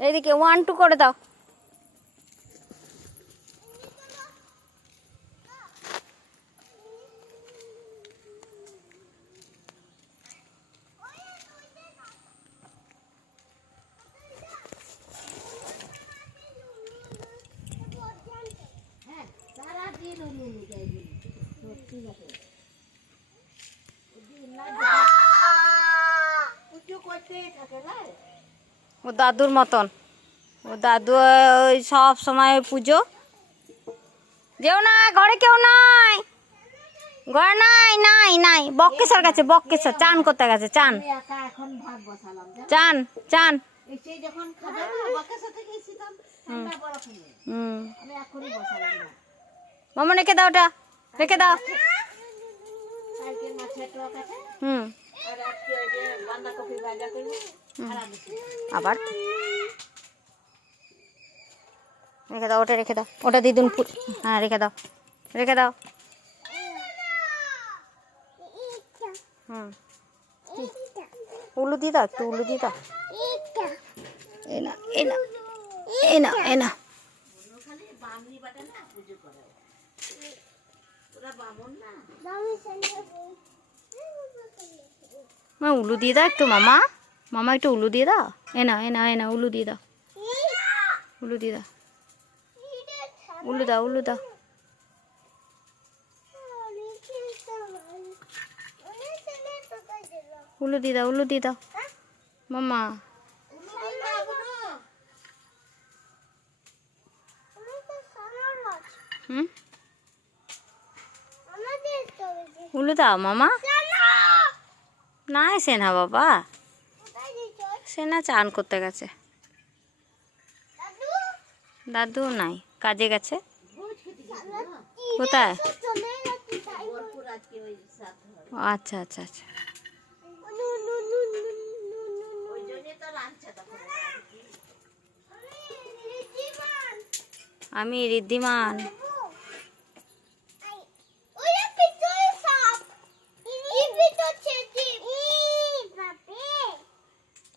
এইদিকে one two করে দাও। ও দাদুর মতন। ও দাদু ওই সব সময় পুজো। যেও না, ঘরে কেউ নাই। ঘরে নাই নাই নাই। বক্কেশ্বর গেছে, বক্কেশ্বর। চান করতে গেছে, চান? চান চান। মামা রেখে দাও ওটা, রেখে দাও। হুম। আবার? রেখে দাও, ওটা রেখে দাও। ওটা দিদুন হ্যাঁ রেখে দাও। রেখে দাও। হুম। উলু দিয়ে দাও, একটু উলু দিয়ে দাও। এই না এই না এই না এই না। উলু দিয়ে দাও একটু, মামা। মামা একটু উলু দিয়ে দাও। এ না এ না এ না উলু দিয়ে দাও। উলু দিয়ে দাও। উলু দাও উলু দাও। উলু দিয়ে দাও উলু দিয়ে দাও। মামা। হুম? উলু দাও মামা। না সেনা বাবা। সেনা চান করতে গেছে? দাদু? নাই। কাজে গেছে? কোথায়? আচ্ছা আচ্ছা আচ্ছা। আমি ঋদ্ধিমান।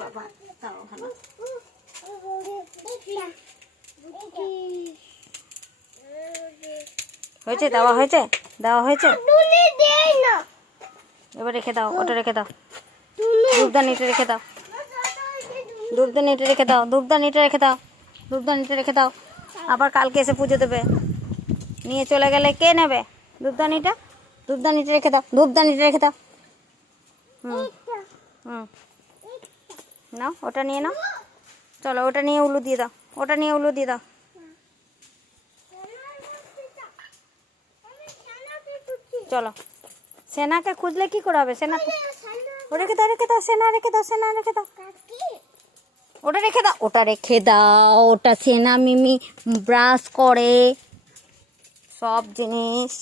বাবা তাও ভালো হয়েছে? দেওয়া হয়েছে? দেওয়া হয়েছে এবার রেখে দাও ওটা রেখে দাও। তুলে ধূপদানিটা রেখে দাও। ধূপদানিটা রেখে দাও ধূপদানিটা রেখে দাও। ধূপদানিটা রেখে দাও। আবার কালকে এসে পুজো দেবে। নিয়ে চলে গেলে কে নেবে? ধূপদানিটা ধূপদানিটা রেখে দাও ধূপদানিটা রেখে দাও। হুম হুম। নাও, ওটা নিয়ে নাও। চলো, ওটা নিয়ে উলু দিয়ে দাও, ওটা নিয়ে উলু দিয়ে দাও। চলো। সেনাকে খুঁজলে কি করে হবে? সেনা রেখে দাও রেখে দাও, সেনা রেখে দাও, সেনা রেখে দাও। ওটা রেখে দাও। ওটা রেখে দাও, ওটা সেনা মিমি ব্রাশ করে। সব জিনিস